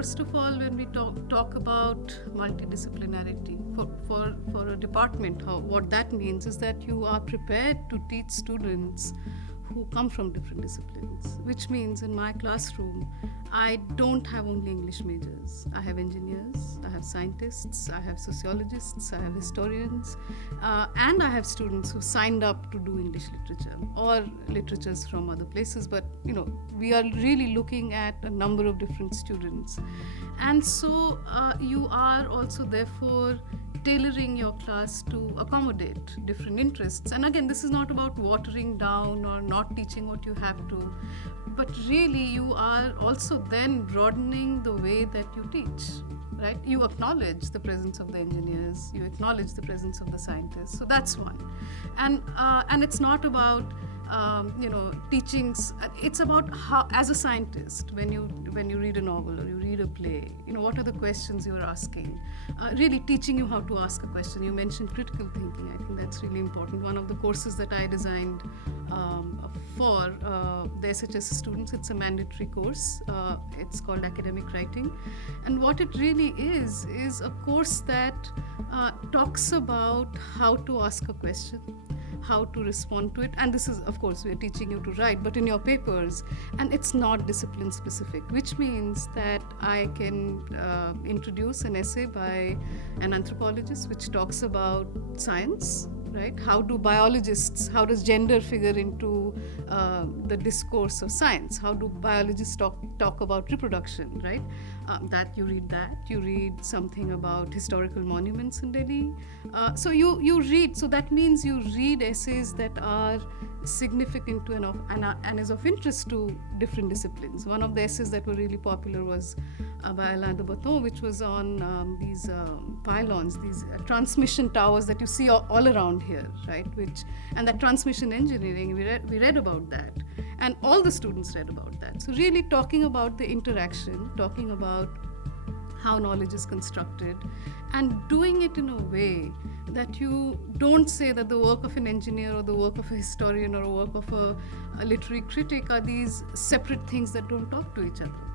first of all, when we talk about multidisciplinarity for a department, what that means is that you are prepared to teach students who come from different disciplines, which means in my classroom, I don't have only English majors. I have engineers, I have scientists, I have sociologists, I have historians, and I have students who signed up to do English literature or literatures from other places. But we are really looking at a number of different students, and so you are also therefore tailoring your class to accommodate different interests. And again, this is not about watering down or not teaching what you have to, but really you are also then broadening the way that you teach, right? You acknowledge the presence of the engineers, you acknowledge the presence of the scientists. So that's one. And it's not about teachings. It's about how, as a scientist, when you read a novel or you read a play, what are the questions you're asking? Really teaching you how to ask a question. You mentioned critical thinking. I think that's really important. One of the courses that I designed for the SHS students, it's a mandatory course. It's called academic writing, and what it really is a course that talks about how to ask a question, how to respond to it. And this is, of course, we are teaching you to write, but in your papers, and it's not discipline specific, which means that I can introduce an essay by an anthropologist which talks about science, right? How does gender figure into the discourse of science? How do biologists talk about reproduction, right? You read something about historical monuments in Delhi. So you read, so that means you read essays that are significant to and is of interest to different disciplines. One of the essays that were really popular was by Alain de Botton, which was on these pylons, these transmission towers that you see all around here, right? And that transmission engineering, we read about that, and all the students read about that. So really talking about the interaction, talking about how knowledge is constructed, and doing it in a way that you don't say that the work of an engineer or the work of a historian or a work of a literary critic are these separate things that don't talk to each other.